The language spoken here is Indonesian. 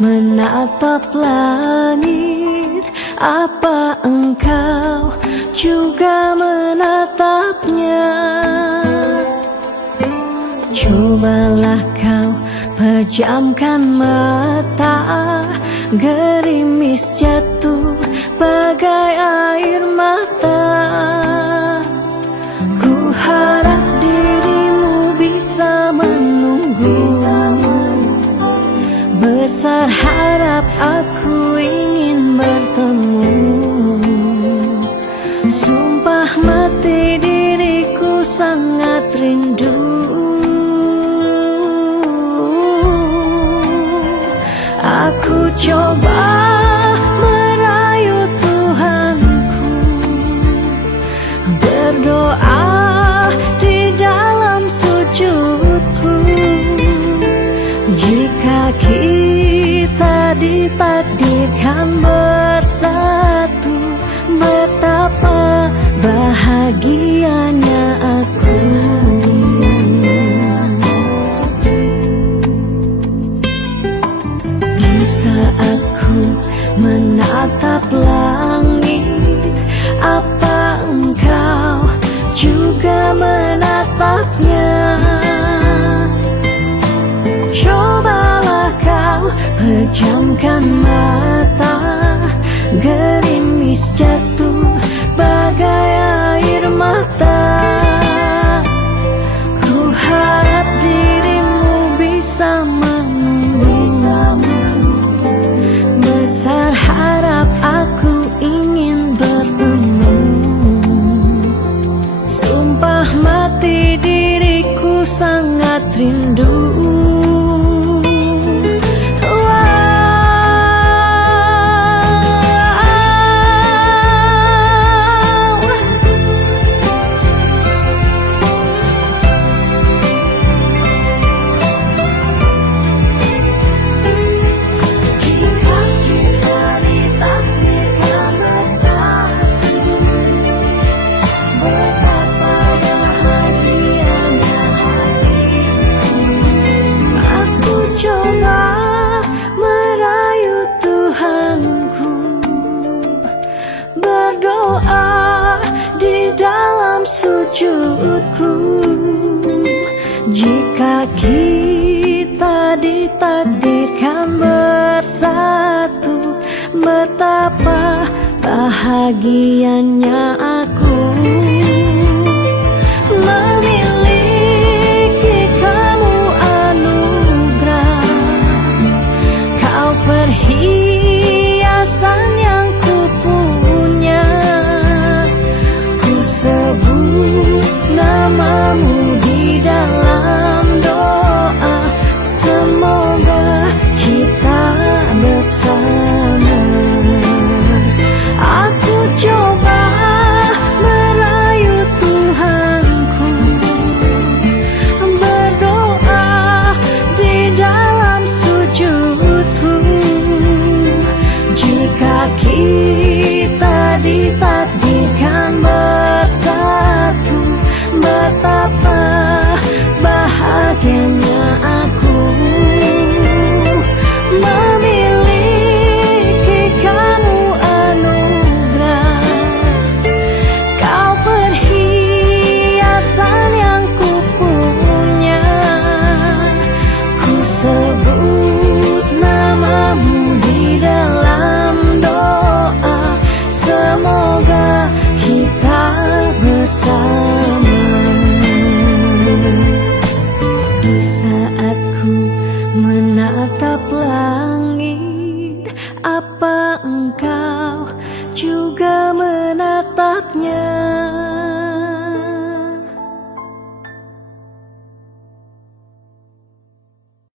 menatap langit, apa engkau juga menatapnya? Cobalah kau pejamkan mata, gerimis jatuh bagai air mata. Ku harap dirimu bisa menunggu, besar harap aku ingin bertemu. Sumpah mati diriku sangat rindu. Aku coba merayu Tuhanku, berdoa di dalam sujudku. Jika kita ditakdirkan bersatu, betapa bahagianya aku. Saat ku menatap langit, apa engkau juga menatapnya? Cobalah kau pejamkan mata, gerimis jatuh bagai air mata. Ku harap dirimu bisa menunggu, besar harap aku ingin bertemu. Sumpah mati diriku sangat rindu. Berdoa di dalam sujudku. Jika kita ditakdirkan bersatu, betapa bahagianya aku. Memiliki kamu anugerah, kau perhiasan yang kupunya. Ku sebut namamu di dalam doa, semoga kita bersama. Aku coba merayu Tuhanku, berdoa di dalam sujudku. Jika kita ditakdirkan bersatu, betapa bahagianya aku. Memiliki kamu anugerah, kau perhiasan yang kupunya. Ku sebut namamu di dalam doa, semoga kita bersama. Saat ku menatap